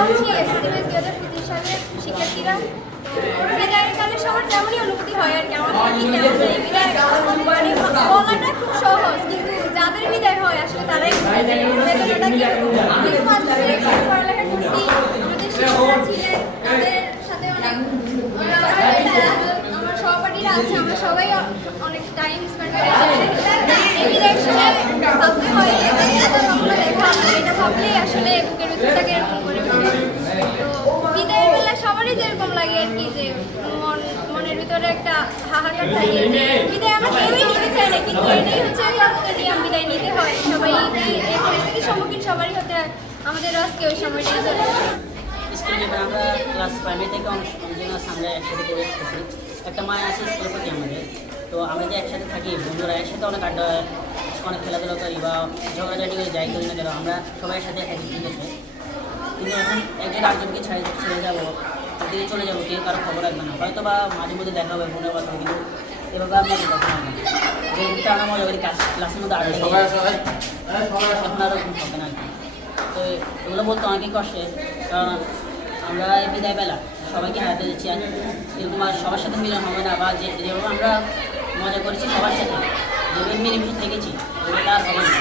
2025 সালের শিক্ষার্থীরা বিদায়ের কালে সবার তেমনই অনুভূতি হয় আর কি। আমাদের বিদায় মানে বলাটা খুব সহজ, কিন্তু যাদের বিদায় হয় আসলে তারাই বেদনাটা কিরকম। আমি তো 5 বছর একসাথে পড়ালেখা করছি, আমাদের শিক্ষকরা ছিলেন, তাদের সাথে অনেক আমার সহপাঠীরা আছে, আমরা সবাই অনেক টাইম স্পেন্ড করেছি। এই বিদায়ের সময় ভাবতে হয় এটা ভাবলেই আসলে বুকের ভিতরটাকে এরকম করে ওঠে। তো বিদায়ের বেলা সবারই যেরকম লাগে আর কি, যে মনের ভিতরে একটা হাহাকার থাকে যে বিদায় আমরা কেউই নিতে চাই না, কিন্তু এটাই হচ্ছে নিয়ম, বিদায় নিতে হয়। সবাই এই পরিস্থিতির সম্মুখীন সবারই হতে হয়, আমাদের আজকে ওই সময়টাই চলে। স্কুল জীবনে আমরা ক্লাস প্রাইমারি থেকে আমরা একসাথে করে এসেছি। একটা মায় আছে স্কুলের প্রতি আমাদের, তো আমরা যে একসাথে থাকি বন্ধুরা একসাথে অনেক আড্ডা, অনেক খেলাধুলা করি বা ঝগড়াঝাটি করে যাই করি না কেন, আমরা সবাই একসাথে থাকি। ঠিক আছে, কিন্তু এখন একজন আরেকজনকে ছেড়ে যাবো, ওদিকে চলে যাবো, কেউ কারো খবর রাখবে না, হয়তো বা মাঝে মধ্যে দেখা হবে মনে কথা, কিন্তু এভাবে আর মজা কথা হয় না। যেটা আমরা মজা করি ক্লাসের মধ্যে আড্ডা এখন আর ওরকম হবে না আর কি। তো এগুলো বলতে অনেকই কষ্টের, কারণ আমরা এই বিদায় বেলা সবাইকে হারাতে যাচ্ছি, আর এরকম আর সবার সাথে মিলন হবে না, বা যেভাবে আমরা মজা করেছি সবার সাথে, যেভাবে মিলেমিশে থেকেছি ওগুলো আর হবে না।